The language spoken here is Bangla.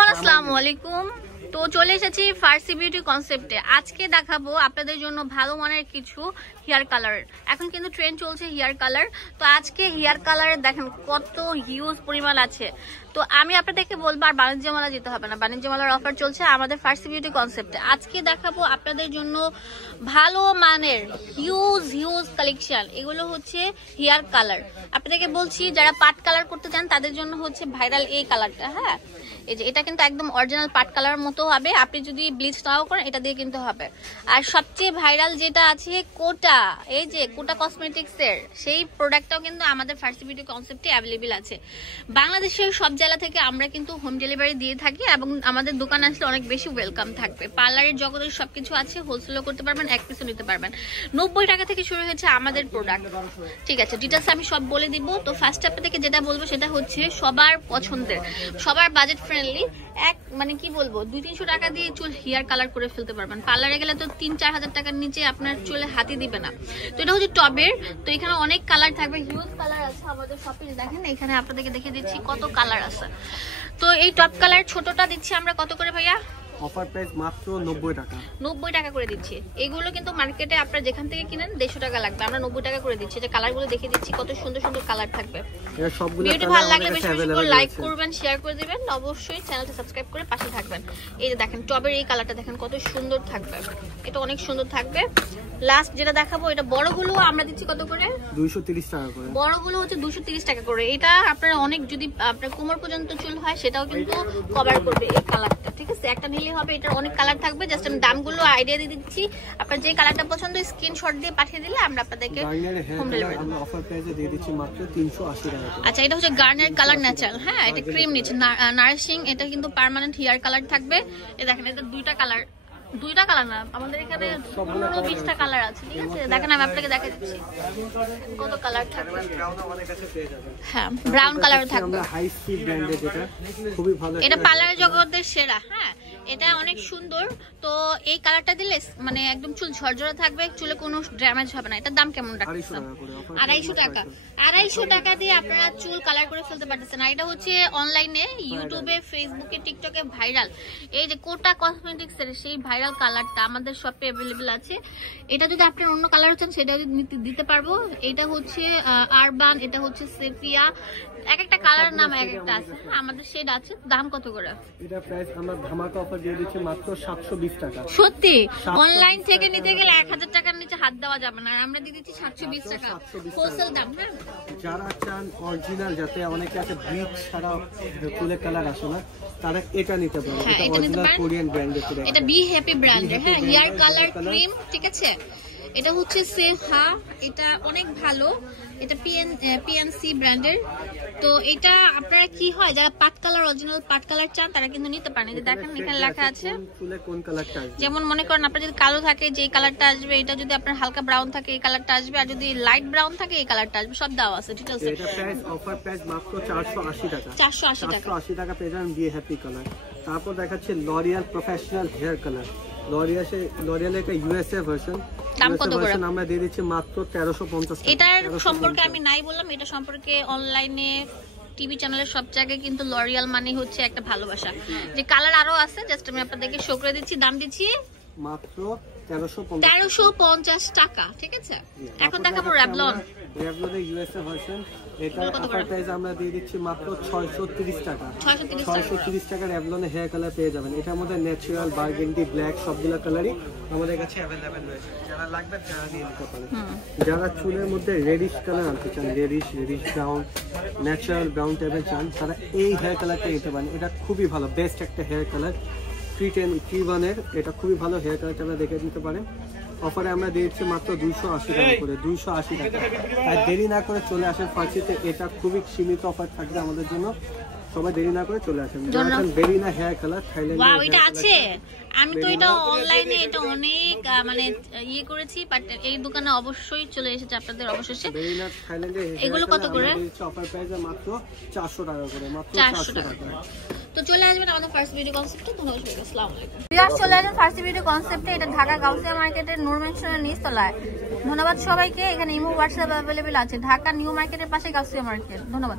এভরিওয়ান, আসসালামু আলাইকুম। তো চলে এসেছি ফার্সি বিউটি কনসেপ্টে। আজকে দেখাবো আপনাদের জন্য ভালো মানের কিছু হেয়ার কালার। এখন কিন্তু ট্রেন্ড চলছে হেয়ার কালার। তো আজকে হেয়ার কালারের দেখেন কত হিউজ পরিমাণ আছে। তো আমি আপনাদেরকে বলবো আর বাণিজ্য মেলা যেতে হবে না, বাণিজ্য মেলার অফার চলছে আমাদের ফার্সি বিউটি কনসেপ্টে। আজকে দেখাবো আপনাদের জন্য ভালো মানের হিউজ কালেকশন। এগুলো হচ্ছে হেয়ার কালার। আপনাদেরকে বলছি যারা পাট কালার করতে চান তাদের জন্য হচ্ছে ভাইরাল এই কালারটা। হ্যাঁ, এই যে এটা কিন্তু একদম অরিজিনাল পাট কালার মতো হবে। আপনি যদি ব্লিচ নাও করেন এটা দিয়ে কিন্তু হবে। আর সবচেয়ে ভাইরাল যেটা আছে কোটা, এই যে কোটা কসমেটিক্স এর সেই প্রোডাক্টটাও কিন্তু আমাদের ফার্সি বিউটি কনসেপ্টে অ্যাভেলেবেল আছে। বাংলাদেশের সব জেলা থেকে আমরা কিন্তু হোম ডেলিভারি দিয়ে থাকি এবং আমাদের দোকান আসলে অনেক বেশি ওয়েলকাম থাকবে। পার্লারের জগতের সবকিছু আছে, হোলসেলও করতে পারবেন, এক পিসও নিতে পারবেন। 90 টাকা থেকে শুরু হয়েছে আমাদের প্রোডাক্ট। ঠিক আছে, ডিটেলস আমি সব বলে দিব। তো ফার্স্ট আপনাদেরকে যেটা বলবো সেটা হচ্ছে সবার পছন্দের, সবার বাজেট ফ্রেন্ডলি, এক মানে কি বলবো 200-300 টাকা দিয়ে চুল হেয়ার কালার করে ফেলতে পারবেন। পার্লারে গেলে তো 3-4 হাজার টাকার নিচে আপনার চুলে হাতি দিবে না। তো এটা হচ্ছে টবের। তো এখানে অনেক কালার থাকবে, হিউজ কালার আছে আমাদের শপে। দেখেন এখানে আপনাদেরকে দেখিয়ে দিচ্ছি কত কালার আছে। তো এই টপ কালার ছোটটা দিচ্ছি আমরা কত করে ভাইয়া? অফার প্রাইস মাত্র 90 টাকা। 90 টাকা করে দিচ্ছি। এগুলো কিন্তু মার্কেটে আপনারা যেখান থেকে কিনেন 150 টাকা লাগবে, আমরা 90 টাকা করে দিচ্ছি। যে কালারগুলো দেখিয়ে দিচ্ছি কত সুন্দর সুন্দর কালার থাকবে। এর সবগুলো ভিডিও ভালো লাগলে বেশি বেশি করে লাইক করবেন, শেয়ার করে দিবেন, অবশ্যই চ্যানেলটা সাবস্ক্রাইব করে পাশে থাকবেন। এই যে দেখেন টবের এই কালারটা দেখেন কত সুন্দর থাকবে, এটা অনেক সুন্দর থাকবে। লাস্ট যেটা দেখাবো এটা বড়গুলো আমরা দিচ্ছি কত করে? 230 টাকা করে। বড়গুলো হচ্ছে 230 টাকা করে। এটা আপনার অনেক যদি আপনার কোমর পর্যন্ত চুল হয় সেটাও কিন্তু কভার করবে এই কালারটা। ঠিক আছে, একটা নিলে হবে। এটা অনেক কালার থাকবে, জাস্ট আমি দামগুলো আইডিয়া দিয়ে দিচ্ছি। আপনার যে কালারটা পছন্দ স্ক্রিনশট দিয়ে পাঠিয়ে দিলে আমরা আপনাদেরকে হোম ডেলিভারি আমরা অফার প্রাইসে দিয়ে দিচ্ছি মাত্র 380 টাকা। আচ্ছা, এটা হচ্ছে গার্নিয়ার কালার ন্যাচারাল। হ্যাঁ, এটা ক্রিম নিচে নারিশিং। এটা কিন্তু পার্মানেন্ট হেয়ার কালার থাকবে। এই দেখেন এটা দুইটা কালার না, আমাদের এখানে 15-20টা কালার আছে। ঠিক আছে, দেখেন আমি আপনাকে দেখাই দিচ্ছি কত কালার থাকবে। হ্যাঁ, ব্রাউন কালার থাকবে। আমরা হাই স্পিড ব্র্যান্ডের যেটা খুবই ভালো, এটা পার্লারের জগতের সেরা। হ্যাঁ, এটা অনেক সুন্দর। তো এই কালারটা দিলে মানে একদম চুল ঝরঝরে থাকবে, চুলে কোনো ড্যামেজ হবে না। এটার দাম কেমন রাখছেন? 250 টাকা। 250 টাকা দিয়ে আপনারা চুল কালার করে ফেলতে পারতেছেন। আর এটা হচ্ছে অনলাইনে ইউটিউবে, ফেসবুকে, টিকটকে ভাইরাল। এই যে কোটা কসমেটিক্স এর সেই ভাইরাল কালারটা আমাদের শপে অ্যাভেলেবেল আছে। এটা যদি আপনি অন্য কালার চান সেটা দিতে পারবো। এটা হচ্ছে আরবান, এটা হচ্ছে সেফিয়া। এক একটা কালার নাম এক একটা আছে। আমাদের শেড আছে। দাম কত করে? এটা প্রাইস আমরা ধামাকা অফার দিয়ে দিচ্ছি মাত্র 720 টাকা। সত্যি অনলাইন থেকে নিতে গেলে 1000 টাকার নিচে হাত দেওয়া যাবে না, আর আমরা দিয়ে দিচ্ছি 720 টাকা হোলসেল দাম। হ্যাঁ, যারা চান অরিজিনাল, যাতে অনেকে আছে ব্লিচ ছাড়া চুলে কালার আসে না, তারা এটা নিতে পারে। হ্যাঁ, এটা অরিজিনাল কোরিয়ান ব্র্যান্ডের। এটা বি হ্যাপি ব্র্যান্ডের। হ্যাঁ, হেয়ার কালার ক্রিম। ঠিক আছে, এটা হচ্ছে সেফা, এটা অনেক ভালো। এটা পিএনসি ব্র্যান্ডের। তো এটা আপনারা কি হয় যারা পাট কালার, অরিজিনাল পাট কালার চান তারা কিন্তু নিতে পারেন। যে দেখেন এখানে লেখা আছে কোন কালারটা আসবে। যেমন মনে করেন আপনার যদি কালো থাকে যে কালারটা আসবে, এটা যদি আপনার হালকা ব্রাউন থাকে এই কালারটা আসবে, আর যদি লাইট ব্রাউন থাকে এই কালারটা আসবে। সব দেওয়া আছে ডিটেইলস। এটা প্রাইস অফার প্রাইস মাত্র 480 টাকা। 480 টাকা পেয়ে যাবেন বি হ্যাপি কালার। তারপর দেখাচ্ছে L'Oreal professional hair colour. L'Oreal একটা ইউএসএ ভার্সন। দাম কত করে? আমরা দিয়ে দিচ্ছি মাত্র 1350 টাকা। এটার সম্পর্কে আমি নাই বললাম, এটা সম্পর্কে অনলাইনে টিভি চ্যানেলের সব জায়গায় কিন্তু লরিয়াল মানে হচ্ছে একটা ভালোবাসা। যে কালার আরো আছে, জাস্ট আমি আপনাদেরকে শো করে দিচ্ছি। দাম দিচ্ছি মাত্র 1350 টাকা। ঠিক আছে, এখন দেখাবো রেভলন। রেভলনের ইউএসএ ভার্সন। এটা অফার প্রাইস আমরা দিয়ে দিচ্ছি মাত্র 630 টাকা। 630 টাকা রেভলনের হেয়ার কালার পেয়ে যাবেন। এটার মধ্যে ন্যাচারাল, বার্গেন্ডি, ব্ল্যাক সবগুলো কালারই আমাদের কাছে অ্যাভেলেবেল রয়েছে। যারা লাগবে তারা নিয়ে নিতে পারেন। যারা চুলের মধ্যে রেডিশ কালার আনতে চান, রেডিশ ব্রাউন, ন্যাচারাল ব্রাউন টাইপের চান, তারা এই হেয়ার কালারটা নিতে পারেন। এটা খুবই ভালো, বেস্ট একটা হেয়ার কালার। 310 এটা খুবই ভালো হেয়ার কালারটা আমরা দেখে দিতে পারেন। অফারে আমরা দিয়েছি মাত্র 280 টাকা করে। 280 টাকা। আর দেরি না করে চলে আসেন ফার্সিতে। এটা খুবই সীমিত অফার থাকবে আমাদের জন্য। সবাই দেরি না করে চলে আসেন। বেরিনা হেয়ার কালার থাইল্যান্ড। ওয়াও, এটা আছে। আমি তো এটা অনলাইনে এটা অনেক মানে ইয়ে করেছি, বাট এই দোকানে অবশ্যই চলে এসেছে আপনাদের অবশেষে। বেরিনা থাইল্যান্ডে এগুলো কত করে? অফার প্রাইসে মাত্র 400 টাকা করে। মাত্র 400 টাকা। তো চলে আসবেন আমাদের ফার্স্ট ভিডিও কনসেপ্টে। ধন্যবাদ, আসসালামু আলাইকুম। ভিউয়ার্স, চলে আসবেন ফার্স্ট ভিডিও কনসেপ্টে। এটা ঢাকা গাউসিয়া মার্কেটের নূর মেনশনের নিচতলায়। ধন্যবাদ সবাইকে। এখানে ইমো, হোয়াটসঅ্যাপ অ্যাভেলেবেল আছে। ঢাকা নিউ মার্কেটের পাশে গাউসিয়া মার্কেট। ধন্যবাদ।